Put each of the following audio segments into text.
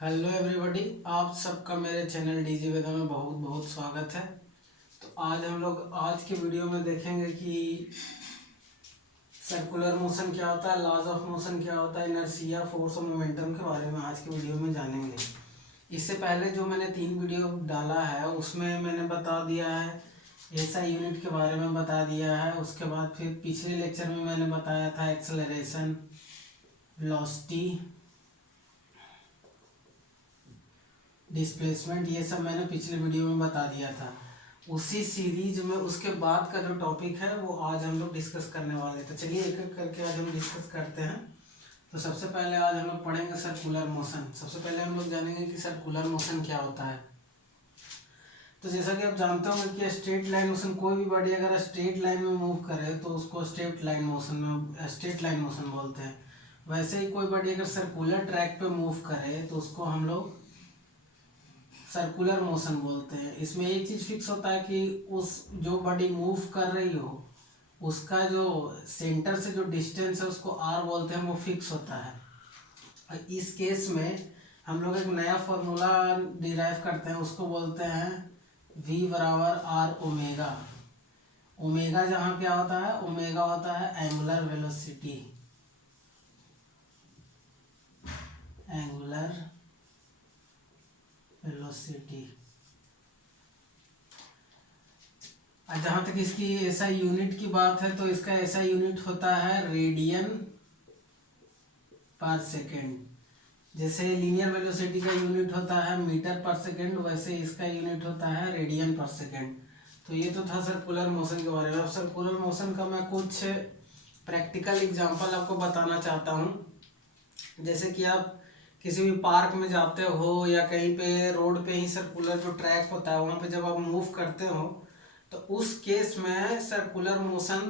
Hello everybody, आप सबका मेरे चैनल डीजी वेदा में बहुत बहुत स्वागत है। तो आज हम लोग आज के वीडियो में देखेंगे कि सर्कुलर मोशन क्या होता है, लॉज ऑफ मोशन क्या होता है, इनर्शिया, फोर्स और मोमेंटम के बारे में आज के वीडियो में जानेंगे। इससे पहले जो मैंने 3 वीडियो डाला है उसमें मैंने बता दिया है एसआई यूनिट के बारे में बता दिया है। उसके बाद फिर पिछले लेक्चर में मैंने बताया था एक्सेलरेशन, वेलोसिटी, डिस्प्लेसमेंट, ये सब मैंने पिछले वीडियो में बता दिया था। उसी सीरीज में उसके बाद का जो टॉपिक है वो आज हम लोग डिस्कस करने वाले थे। चलिए एक एक करके आज हम डिस्कस करते हैं। तो सबसे पहले आज हम लोग पढ़ेंगे सर्कुलर मोशन। सबसे पहले हम लोग जानेंगे कि सर्कुलर मोशन क्या होता है। तो जैसा कि आप जानते होंगे कि स्ट्रेट लाइन मोशन, कोई भी बॉडी अगर स्ट्रेट लाइन में मूव करे तो उसको स्ट्रेट लाइन मोशन बोलते हैं। वैसे ही कोई बॉडी अगर सर्कुलर ट्रैक पे मूव करे तो उसको हम लोग सर्कुलर मोशन बोलते हैं। इसमें एक चीज़ फिक्स होता है कि उस जो बॉडी मूव कर रही हो उसका जो सेंटर से जो डिस्टेंस है उसको आर बोलते हैं, वो फिक्स होता है। और इस केस में हम लोग एक नया फॉर्मूला डिराइव करते हैं, उसको बोलते हैं v बराबर आर ओमेगा। ओमेगा जहाँ क्या होता है, ओमेगा होता है एंगुलर वेलोसिटी, एंगुलर वेलोसिटी। जहाँ तक इसकी एसआई यूनिट की बात है तो इसका एसआई यूनिट होता है रेडियन पर सेकेंड। जैसे लीनियर वेलोसिटी का यूनिट होता है मीटर पर सेकेंड, वैसे इसका यूनिट होता है रेडियन पर सेकेंड। तो ये तो था सर्कुलर मोशन के बारे में। अब सर्कुलर मोशन का मैं कुछ प्रैक्टिकल एग्जांपल आपको बताना चाहता हूँ। जैसे कि आप किसी भी पार्क में जाते हो या कहीं पे रोड पे ही सर्कुलर जो ट्रैक होता है वहाँ पे जब आप मूव करते हो तो उस केस में सर्कुलर मोशन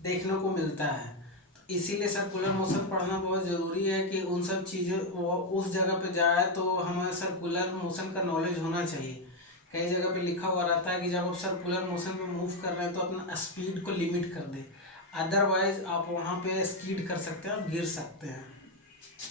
देखने को मिलता है। तो इसीलिए सर्कुलर मोशन पढ़ना बहुत ज़रूरी है कि उन सब चीज़ों वो उस जगह पे जाए तो हमें सर्कुलर मोशन का नॉलेज होना चाहिए। कई जगह पे लिखा हुआ रहता है कि जब आप सर्कुलर मोशन में मूव कर रहे हैं तो अपना स्पीड को लिमिट कर दे, अदरवाइज आप वहाँ पे स्कीड कर सकते हैं और गिर सकते हैं।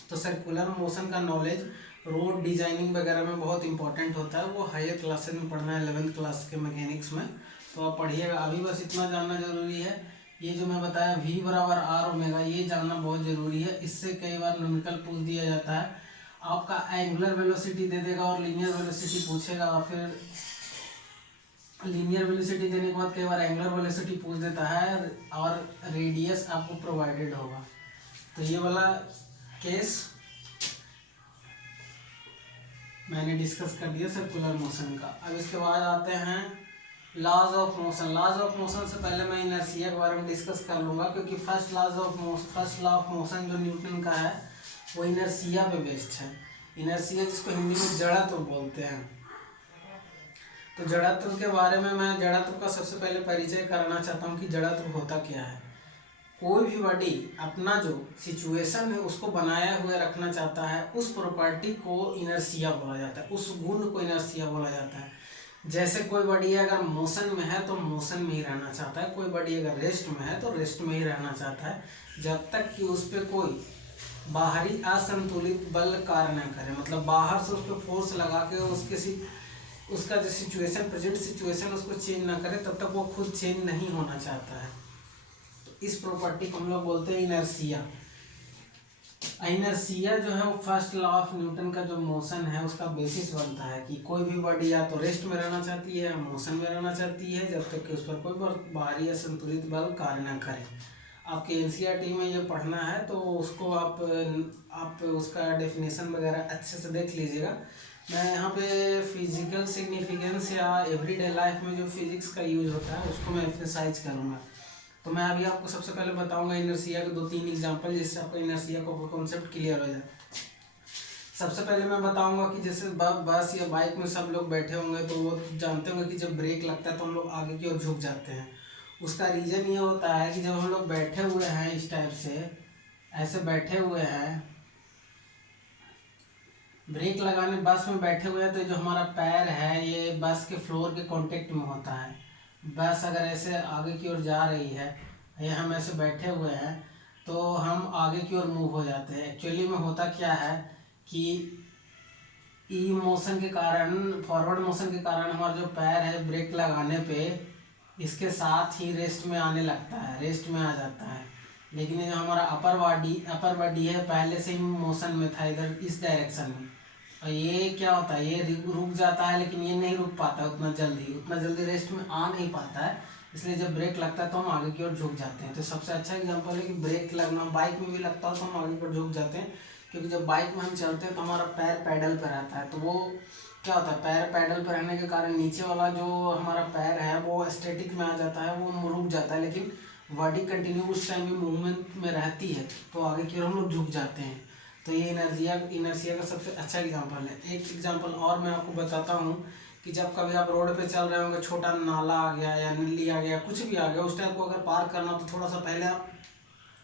तो सर्कुलर मोशन का नॉलेज रोड डिजाइनिंग वगैरह में बहुत इंपॉर्टेंट होता है। वो हायर क्लासेस में पढ़ना है, 11th क्लास के मैकेनिक्स में। तो आप पढ़िएगा। अभी बस इतना जानना जरूरी है, ये जो मैं बताया v बराबर आर ओमेगा, ये जानना बहुत ज़रूरी है। इससे कई बार न्यूमेरिकल पूछ दिया जाता है, आपका एंगुलर वेलोसिटी दे देगा और लीनियर वेलोसिटी पूछेगा, और फिर लीनियर वेलोसिटी देने के बाद कई बार एंगुलर वेलोसिटी पूछ देता है और रेडियस आपको प्रोवाइडेड होगा। तो ये वाला केस मैंने डिस्कस कर दिया सर्कुलर मोशन का। अब इसके बाद आते हैं laws of motion. Laws of motion से पहले मैं इनर्शिया के बारे में डिस्कस कर लूँगा, क्योंकि फर्स्ट लॉ ऑफ मोशन जो न्यूटन का है वो इनर्शिया पे बेस्ड है। इनर्शिया जिसको हिंदी में जड़त्व बोलते हैं। तो जड़त्व के बारे में मैं जड़त्व का सबसे पहले परिचय कराना चाहता हूँ कि जड़त्व होता क्या है। कोई भी बॉडी अपना जो सिचुएशन है उसको बनाया हुआ रखना चाहता है, उस प्रॉपर्टी को इनर्शिया बोला जाता है, उस गुण को इनर्शिया बोला जाता है। जैसे कोई बॉडी अगर मोशन में है तो मोशन में ही रहना चाहता है, कोई बॉडी अगर रेस्ट में है तो रेस्ट में ही रहना चाहता है, जब तक कि उस पर कोई बाहरी असंतुलित बल कार्य न करे। मतलब बाहर से उस पर फोर्स लगा के उसका जो सिचुएशन, प्रेजेंट सिचुएशन उसको चेंज ना करे, तब तक वो खुद चेंज नहीं होना चाहता है। इस प्रॉपर्टी को हम लोग बोलते हैं इनर्शिया। इनर्शिया जो है वो फर्स्ट लॉ ऑफ न्यूटन का जो मोशन है उसका बेसिस बनता है कि कोई भी बॉडी या तो रेस्ट में रहना चाहती है या मोशन में रहना चाहती है, जब तक कि उस पर कोई बाहरी या संतुलित बल कार्य न करे। आपके एनसीईआरटी में ये पढ़ना है तो उसको आप उसका डेफिनेशन वगैरह अच्छे से देख लीजिएगा। मैं यहाँ पे फिजिकल सिग्निफिकेंस या एवरीडे लाइफ में जो फिजिक्स का यूज होता है उसको मैं एम्फेसाइज करूँगा। तो मैं अभी आपको सबसे पहले बताऊंगा इनर्शिया के 2-3 एग्जांपल, जिससे आपको इनर्शिया का कॉन्सेप्ट क्लियर हो जाए। सबसे पहले मैं बताऊंगा कि जैसे बस या बाइक में सब लोग बैठे होंगे तो वो जानते होंगे कि जब ब्रेक लगता है तो हम लोग आगे की ओर झुक जाते हैं। उसका रीज़न ये होता है कि जब हम लोग बैठे हुए हैं इस टाइप से, ऐसे बैठे हुए हैं, ब्रेक लगाने बस में बैठे हुए हैं, तो जो हमारा पैर है ये बस के फ्लोर के कांटेक्ट में होता है। बस अगर ऐसे आगे की ओर जा रही है या हम ऐसे बैठे हुए हैं तो हम आगे की ओर मूव हो जाते हैं। एक्चुअली में होता क्या है कि ई मोशन के कारण, फॉरवर्ड मोशन के कारण हमारा जो पैर है ब्रेक लगाने पे इसके साथ ही रेस्ट में आने लगता है, रेस्ट में आ जाता है। लेकिन ये जो हमारा अपर बॉडी है पहले से ही मोशन में था इधर इस डायरेक्शन में, और ये क्या होता है, ये रुक जाता है, लेकिन ये नहीं रुक पाता उतना जल्दी रेस्ट में आ नहीं पाता है। इसलिए जब ब्रेक लगता है तो हम आगे की ओर झुक जाते हैं। तो सबसे अच्छा एग्जांपल है कि ब्रेक लगना बाइक में भी लगता है तो हम आगे की ओर झुक जाते हैं, क्योंकि जब बाइक में हम चलते हैं तो हमारा पैर पैडल पर रहता है। तो वो क्या होता है, पैर पैडल पर रहने के कारण नीचे वाला जो हमारा पैर है वो स्टैटिक में आ जाता है, वो रुक जाता है, लेकिन बॉडी कंटिन्यू उस टाइम भी मूवमेंट में रहती है, तो आगे की ओर हम लोग झुक जाते हैं। तो ये इनर्शिया का सबसे अच्छा एग्जांपल है। एक एग्जांपल और मैं आपको बताता हूँ कि जब कभी आप रोड पे चल रहे होंगे, छोटा नाला आ गया या नली आ गया, कुछ भी आ गया, उस टाइप को अगर पार करना तो थोड़ा सा पहले आप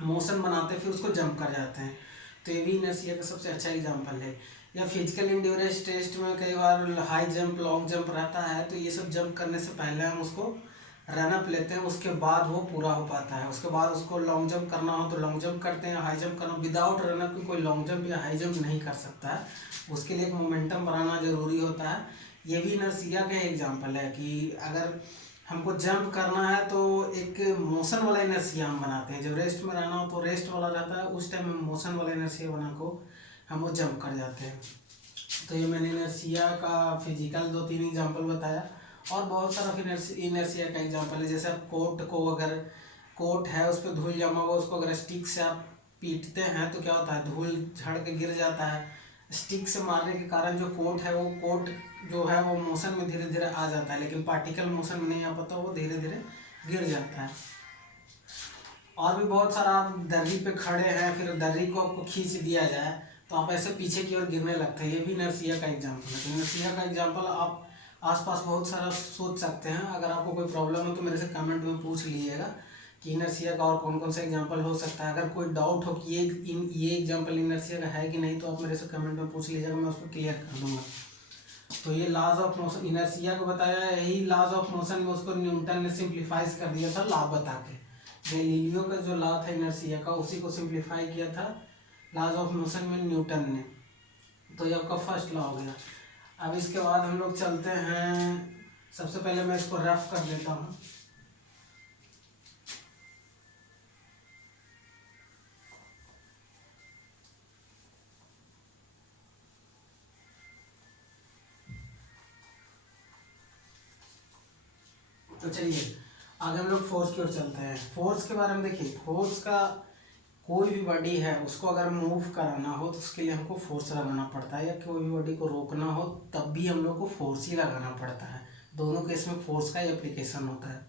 मोशन बनाते हैं, फिर उसको जंप कर जाते हैं। तो ये भी इनर्शिया का सबसे अच्छा एग्जांपल है। या फिजिकल इंड्योरेंस टेस्ट में कई बार हाई जंप लॉन्ग जंप रहता है, तो ये सब जंप करने से पहले हम उसको रन अप लेते हैं, उसके बाद वो पूरा हो पाता है। उसके बाद उसको लॉन्ग जंप करना हो तो लॉन्ग जंप करते हैं, हाई जंप करना, विदाउट रन अप कोई लॉन्ग जंप या हाई जंप नहीं कर सकता है, उसके लिए एक मोमेंटम बनाना जरूरी होता है। ये भी इनर्शिया का एग्जांपल है कि अगर हमको जंप करना है तो एक मोशन वाला इनर्शिया हम बनाते हैं, जब रेस्ट में रहना हो तो रेस्ट वाला रहता है, उस टाइम हम मोशन वाला इनर्शिया बना को हम वो जंप कर जाते हैं। तो ये मैंने इनर्शिया का फिजिकल 2-3 एग्जांपल बताया, और बहुत सारा इनर्शिया का एग्जांपल है। जैसे आप अगर कोट है उस पर धूल जमा हुआ, उसको अगर स्टिक से आप पीटते हैं तो क्या होता है, धूल झड़ के गिर जाता है। स्टिक से मारने के कारण जो कोट है, वो कोट जो है वो मोशन में धीरे धीरे आ जाता है, लेकिन पार्टिकल मोशन में नहीं आ पाता, वो धीरे धीरे गिर जाता है। और भी बहुत सारा, आप दर्री पे खड़े हैं, फिर दर्री को आपको खींच दिया जाए तो आप ऐसे पीछे की ओर गिरने लगते हैं, ये भी इनर्शिया का एग्जाम्पल है। तो इनर्शिया का एग्जाम्पल आप आसपास बहुत सारा सोच सकते हैं। अगर आपको कोई प्रॉब्लम हो तो मेरे से कमेंट में पूछ लीजिएगा कि इनर्शिया का और कौन कौन सा एग्जाम्पल हो सकता है। अगर कोई डाउट हो कि ये एग्जाम्पल इनर्शिया का है कि नहीं, तो आप मेरे से कमेंट में पूछ लीजिएगा, मैं उसको क्लियर कर दूंगा। तो ये लॉज ऑफ मोशन इनर्शिया को बताया, यही लॉज ऑफ मोशन में उसको न्यूटन ने सिंप्लीफाइज कर दिया था लॉ बता के। गैलीलियो का जो लॉ था इनर्शिया का, उसी को सिंप्लीफाई किया था लॉज ऑफ मोशन में न्यूटन ने। तो ये आपका फर्स्ट लॉ हो गया। अब इसके बाद हम लोग चलते हैं, सबसे पहले मैं इसको रफ कर देता हूँ। तो चलिए आगे हम लोग फोर्स की ओर चलते हैं। फोर्स के बारे में देखिए, फोर्स का कोई भी बॉडी है उसको अगर मूव कराना हो तो उसके लिए हमको फोर्स लगाना पड़ता है, या कोई भी बॉडी को रोकना हो तब भी हम लोग को फोर्स ही लगाना पड़ता है। दोनों केस में फोर्स का ही एप्लीकेशन होता है।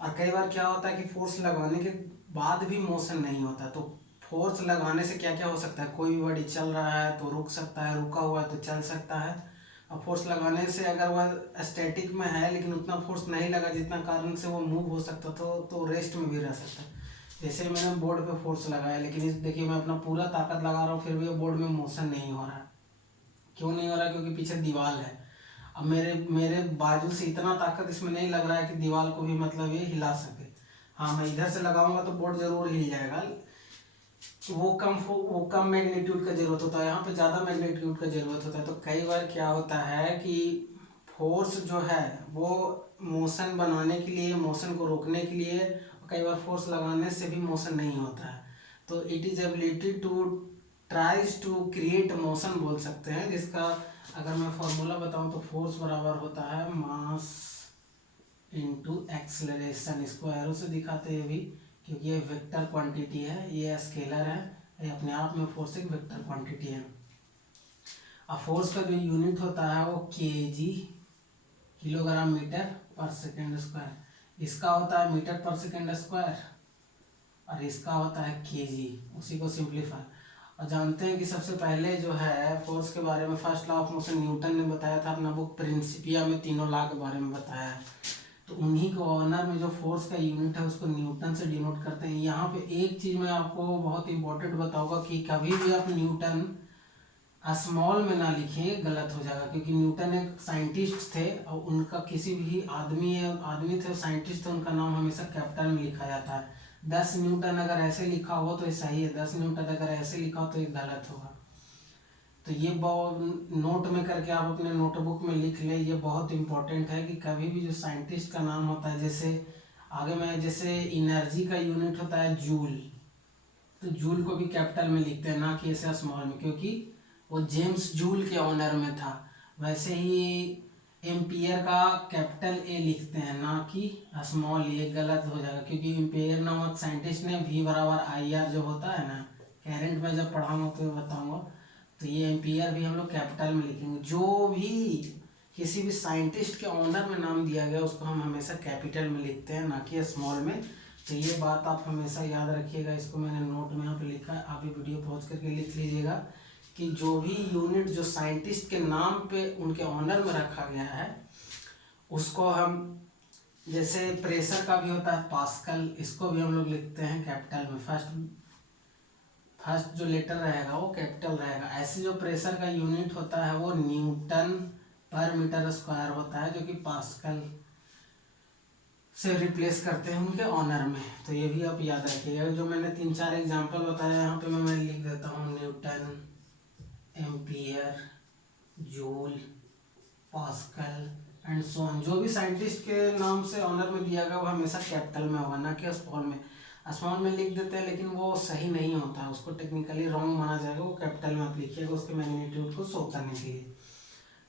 और कई बार क्या होता है कि फोर्स लगाने के बाद भी मोशन नहीं होता, तो फोर्स लगाने से क्या क्या हो सकता है, कोई भी बॉडी चल रहा है तो रुक सकता है, रुका हुआ है तो चल सकता है। और फोर्स लगाने से अगर वह स्टैटिक में है लेकिन उतना फोर्स नहीं लगा जितना कारण से वो मूव हो सकता, तो रेस्ट में भी रह सकता है। जैसे मैंने बोर्ड पे फोर्स लगाया, लेकिन इस देखिए मैं अपना पूरा ताकत लगा रहा हूँ फिर भी बोर्ड में मोशन नहीं हो रहा। क्यों नहीं हो रहा, क्योंकि पीछे दीवार है। अब मेरे मेरे बाजू से इतना ताकत इसमें नहीं लग रहा है कि दीवार को भी मतलब ये हिला सके। हाँ, मैं इधर से लगाऊंगा तो बोर्ड जरूर हिल जाएगा। वो कम मैग्नीट्यूड का जरूरत होता है, यहाँ पे ज़्यादा मैग्नीट्यूड का जरूरत होता है। तो कई बार क्या होता है कि फोर्स जो है वो मोशन बनाने के लिए, मोशन को रोकने के लिए, कई बार फोर्स लगाने से भी मोशन नहीं होता है। तो it is ability to tries to create motion बोल सकते हैं, जिसका अगर मैं फॉर्मूला बताऊं तो फोर्स बराबर होता है मास इनटू एक्सेलरेशन। इसको एरो से दिखाते हैं भी, क्योंकि ये वेक्टर क्वांटिटी है, ये स्केलर है, ये अपने आप में फोर्स एक वेक्टर क्वांटिटी है। अब फोर्स का जो यूनिट होता है वो केजी, किलोग्राम मीटर पर सेकेंड स्क्वायर। इसका होता है मीटर पर सेकेंड स्क्वायर, और इसका होता है केजी। उसी को सिंप्लीफाई। और जानते हैं कि सबसे पहले जो है फोर्स के बारे में first law of motion Newton ने बताया था अपना बुक प्रिंसिपिया में, तीनों लॉ के बारे में बताया है। तो उन्हीं को ऑनर में जो फोर्स का यूनिट है उसको न्यूटन से डिनोट करते हैं। यहाँ पे एक चीज़ मैं आपको बहुत इंपॉर्टेंट बताऊंगा कि कभी भी आप न्यूटन स्मॉल में ना लिखिए, गलत हो जाएगा, क्योंकि न्यूटन एक साइंटिस्ट थे और उनका किसी भी आदमी थे साइंटिस्ट थे, उनका नाम हमेशा कैपिटल में लिखा जाता है। 10 न्यूटन अगर ऐसे लिखा हो तो ये सही है, 10 न्यूटन अगर ऐसे लिखा हो तो ये गलत होगा। तो ये नोट में करके आप अपने नोटबुक में लिख लें, ये बहुत इंपॉर्टेंट है कि कभी भी जो साइंटिस्ट का नाम होता है, जैसे आगे में जैसे एनर्जी का यूनिट होता है जूल, तो जूल को भी कैपिटल में लिखते हैं, ना कि ऐसे स्मॉल में, क्योंकि वो जेम्स जूल के ऑनर में था। वैसे ही एम्पियर का कैपिटल ए लिखते हैं, ना कि स्मॉल। ये गलत हो जाएगा, क्योंकि एम्पियर नामक साइंटिस्ट ने V बराबर IR जो होता है ना, करंट में जब पढ़ाऊंगा तो बताऊंगा, तो ये एम्पियर भी हम लोग कैपिटल में लिखेंगे। जो भी किसी भी साइंटिस्ट के ऑनर में नाम दिया गया उसको हम हमेशा कैपिटल में लिखते हैं, ना कि स्मॉल में। तो ये बात आप हमेशा याद रखिएगा। इसको मैंने नोट में यहाँ पे लिखा है, आप ये वीडियो पॉज करके लिख लीजिएगा कि जो भी यूनिट जो साइंटिस्ट के नाम पे उनके ऑनर में रखा गया है उसको हम, जैसे प्रेशर का भी होता है पास्कल, इसको भी हम लोग लिखते हैं कैपिटल में। फर्स्ट जो लेटर रहेगा वो कैपिटल रहेगा। ऐसे जो प्रेशर का यूनिट होता है वो न्यूटन पर मीटर स्क्वायर होता है, जो कि पास्कल से रिप्लेस करते हैं उनके ऑनर में। तो ये भी आप याद रखिएगा। जो मैंने 3-4 एग्जांपल बताया यहाँ पे मैं लिख देता हूँ, Newton, ampere, joule, pascal and so on. जो भी साइंटिस्ट के नाम से ऑनर में दिया गया वो हमेशा कैपिटल में होगा, ना कि स्मॉल में। स्मॉल में लिख देते हैं लेकिन वो सही नहीं होता है, उसको टेक्निकली रॉन्ग माना जाएगा। वो कैपिटल में आप लिखिएगा उसके मैग्नीट्यूड को शो करने के लिए।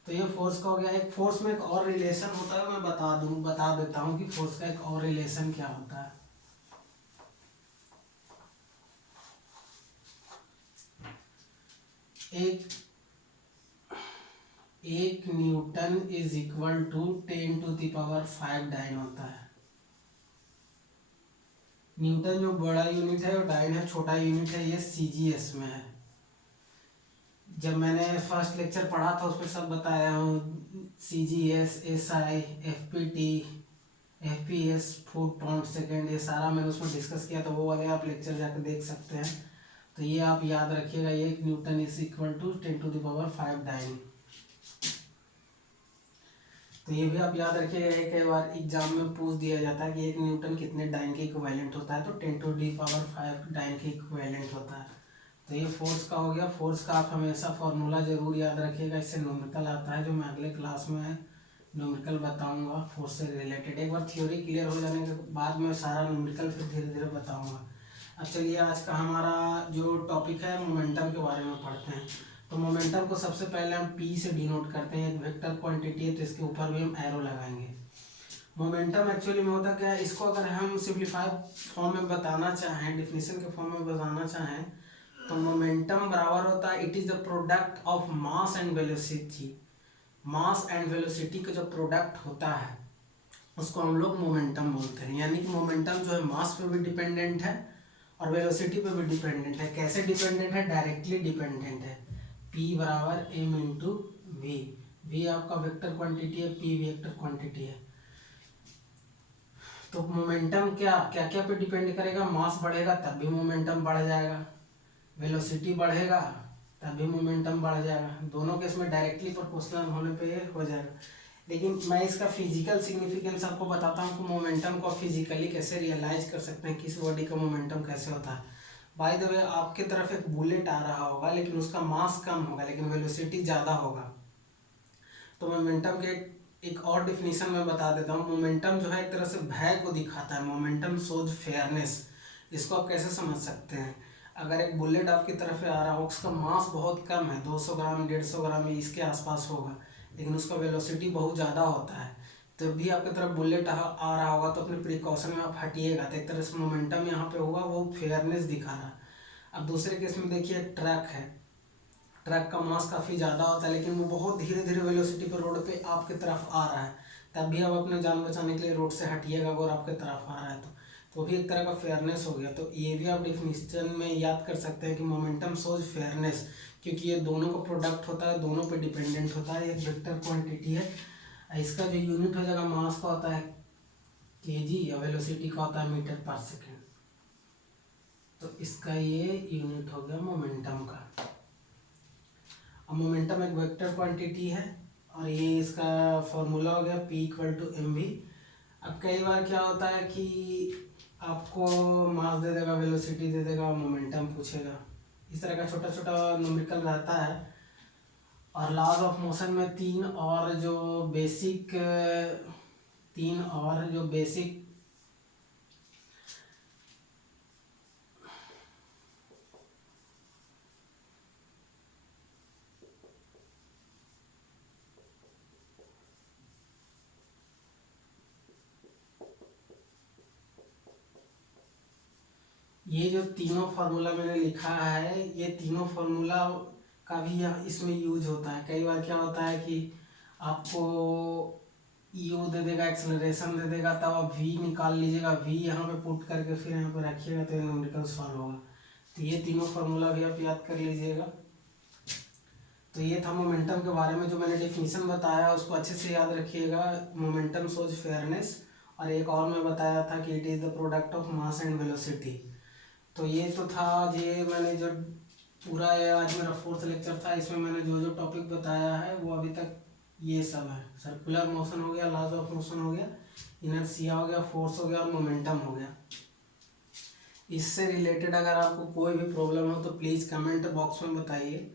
तो ये फोर्स का हो गया। एक फोर्स में एक और रिलेशन होता है, मैं बता देता हूँ कि फोर्स का एक और रिलेशन क्या होता है। एक newton is equal to 10⁵ dyne होता है। न्यूटन जो बड़ा यूनिट है और डाइन है छोटा यूनिट है, ये CGS में है। जब मैंने फर्स्ट लेक्चर पढ़ा था उसमें सब बताया हूँ, CGS, SI, FPT, FPS, foot pound second, ये सारा मैंने उसमें डिस्कस किया, तो वो वाले आप लेक्चर जाकर देख सकते हैं। तो ये आप याद रखिएगा, एक newton is equal to 10⁵ dyne. तो ये भी आप याद रखिएगा, कई बार एग्जाम में पूछ दिया जाता है कि एक न्यूटन कितने डाइन के इक्विवेलेंट होता है, तो 10⁵ डाइन के इक्विवेलेंट होता है। तो ये फोर्स का हो गया। फोर्स का आप हमेशा फॉर्मूला जरूर याद रखिएगा, इससे न्यूमेरिकल आता है, जो मैं अगले क्लास में न्यूमेरिकल बताऊंगा फोर्स से रिलेटेड। एक बार थ्योरी क्लियर हो जाने के बाद में सारा न्यूमेरिकल फिर धीरे धीरे बताऊंगा। अब चलिए आज का हमारा जो टॉपिक है मोमेंटम के बारे में पढ़ते हैं। तो मोमेंटम को सबसे पहले हम P से डिनोट करते हैं, एक वेक्टर क्वांटिटी है तो इसके ऊपर भी हम एरो लगाएंगे। मोमेंटम एक्चुअली में होता क्या है, इसको अगर हम सिंप्लीफाइड फॉर्म में बताना चाहें, डिफिनीशन के फॉर्म में बताना चाहें, तो मोमेंटम बराबर होता है, it is the product of mass and velocity. Mass and velocity का जो प्रोडक्ट होता है उसको हम लोग मोमेंटम बोलते हैं। यानी कि मोमेंटम जो है मास पे भी डिपेंडेंट है और वेलोसिटी पे भी डिपेंडेंट है। कैसे डिपेंडेंट है? डायरेक्टली डिपेंडेंट है। P बराबर m इंटू वी। वी आपका वेक्टर क्वांटिटी है, P वेक्टर क्वांटिटी है। तो मोमेंटम क्या क्या पे डिपेंड करेगा? मास बढ़ेगा तब भी मोमेंटम बढ़ जाएगा, वेलोसिटी बढ़ेगा तब भी मोमेंटम बढ़ जाएगा। दोनों केस में डायरेक्टली प्रोपोर्शनल होने पे ये हो जाएगा। लेकिन मैं इसका फिजिकल सिग्निफिकेंस आपको बताता हूँ कि मोमेंटम को फिजिकली कैसे रियलाइज कर सकते हैं, किस बॉडी का मोमेंटम कैसे होता है। बाय द वे आपके तरफ एक बुलेट आ रहा होगा लेकिन उसका मास कम होगा लेकिन वेलोसिटी ज़्यादा होगा। तो मोमेंटम के एक और डिफिनीशन में बता देता हूँ। मोमेंटम जो है एक तरह से भय को दिखाता है। Momentum shows fairness. इसको आप कैसे समझ सकते हैं? अगर एक बुलेट आपकी तरफ आ रहा हो, उसका मास बहुत कम है, 200 ग्राम 150 ग्राम इसके आसपास होगा, लेकिन उसका वेलोसिटी बहुत ज़्यादा होता है, तो भी आपकी तरफ बुलेट आ रहा होगा तो अपने प्रिकॉशन में आप हटिएगा। तो एक तरह से मोमेंटम यहाँ पे होगा, वो फेयरनेस दिखा रहा है। अब दूसरे केस में देखिए, ट्रक है। ट्रक का मास काफ़ी ज़्यादा होता है लेकिन वो बहुत धीरे धीरे वेलोसिटी पर रोड पे आपके तरफ आ रहा है, तब भी आप अपने जान बचाने के लिए रोड से हटिएगा अगर आपके तरफ आ रहा है तो भी एक तरह का फेयरनेस हो गया। तो ये भी आप डिफिनीशन में याद कर सकते हैं कि मोमेंटम शोज फेयरनेस, क्योंकि ये दोनों का प्रोडक्ट होता है, दोनों पे डिपेंडेंट होता है। एक वेक्टर क्वांटिटी है, इसका जो यूनिट हो जाएगा मास का होता है kg, या वेलोसिटी का होता है मीटर पर सेकेंड। तो इसका ये यूनिट हो गया मोमेंटम का। अब मोमेंटम एक वेक्टर क्वांटिटी है और ये इसका फॉर्मूला हो गया P इक्वल टू mv। अब कई बार क्या होता है कि आपको मास दे देगा, वेलोसिटी दे देगा, मोमेंटम पूछेगा, इस तरह का छोटा छोटा न्यूमेरिकल रहता है। और लॉज ऑफ मोशन में तीन और जो बेसिक ये जो तीनों फार्मूला मैंने लिखा है, ये तीनों फार्मूला का भी इसमें यूज होता है। कई बार क्या होता है कि आपको यू दे देगा, एक्सेलरेशन दे देगा, तब आप वी निकाल लीजिएगा, वी यहाँ पे पुट करके फिर यहाँ पे रखिएगा तो न्यूमेरिकल सॉल्व होगा। तो ये तीनों फार्मूला भी आप याद कर लीजिएगा। तो ये था मोमेंटम के बारे में, जो मैंने डेफिनेशन बताया उसको अच्छे से याद रखिएगा। मोमेंटम शोज फेयरनेस, और एक और मैं बताया था कि it is the product of mass and velocity. तो ये तो था, ये मैंने जो पूरा ये आज मेरा 4th लेक्चर था, इसमें मैंने जो जो टॉपिक बताया है वो अभी तक ये सब है। सर्कुलर मोशन हो गया, लॉज ऑफ मोशन हो गया, इनर्शिया हो गया, फोर्स हो गया और मोमेंटम हो गया। इससे रिलेटेड अगर आपको कोई भी प्रॉब्लम हो तो प्लीज़ कमेंट बॉक्स में बताइए,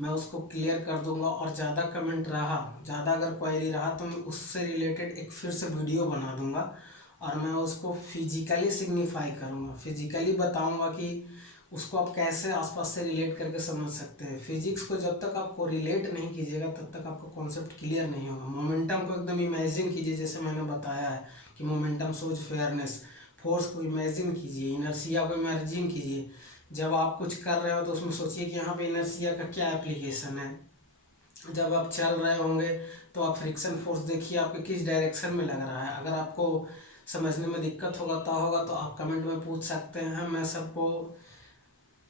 मैं उसको क्लियर कर दूंगा। और ज़्यादा कमेंट रहा, ज़्यादा अगर क्वेरी रहा तो मैं उससे रिलेटेड एक फिर से वीडियो बना दूंगा और मैं उसको फिजिकली सिग्निफाई करूंगा, फिजिकली बताऊंगा कि उसको आप कैसे आसपास से रिलेट करके समझ सकते हैं। फिजिक्स को जब तक आपको रिलेट नहीं कीजिएगा तब तक आपका कॉन्सेप्ट क्लियर नहीं होगा। मोमेंटम को एकदम इमेजिन कीजिए, जैसे मैंने बताया है कि मोमेंटम शोज फेयरनेस। फोर्स को इमेजिन कीजिए, इनर्शिया को इमेजिन कीजिए। जब आप कुछ कर रहे हो तो उसमें सोचिए कि यहाँ पे इनर्शिया का क्या एप्लीकेशन है। जब आप चल रहे होंगे तो आप फ्रिक्शन फोर्स देखिए आपके किस डायरेक्शन में लग रहा है। अगर आपको समझने में दिक्कत होगा तो आप कमेंट में पूछ सकते हैं, मैं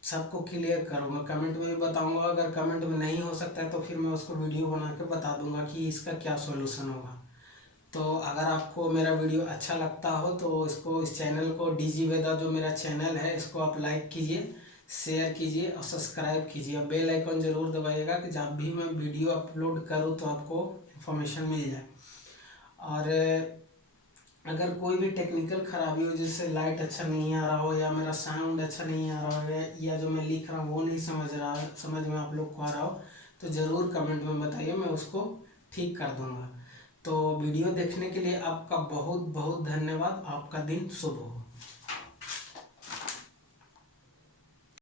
सबको क्लियर करूँगा, कमेंट में भी बताऊँगा। अगर कमेंट में नहीं हो सकता है तो फिर मैं उसको वीडियो बना के बता दूँगा कि इसका क्या सॉल्यूशन होगा। तो अगर आपको मेरा वीडियो अच्छा लगता हो तो इस चैनल को डीजी वेदा जो मेरा चैनल है इसको आप लाइक कीजिए, शेयर कीजिए और सब्सक्राइब कीजिए। और बेल आइकन ज़रूर दबाइएगा कि जब भी मैं वीडियो अपलोड करूँ तो आपको इन्फॉर्मेशन मिल जाए। और अगर कोई भी टेक्निकल खराबी हो, जैसे लाइट अच्छा नहीं आ रहा हो या मेरा साउंड अच्छा नहीं आ रहा है या जो मैं लिख रहा हूँ वो नहीं समझ में आप लोग को आ रहा हो, तो ज़रूर कमेंट में बताइए, मैं उसको ठीक कर दूँगा। तो वीडियो देखने के लिए आपका बहुत बहुत धन्यवाद। आपका दिन शुभ हो।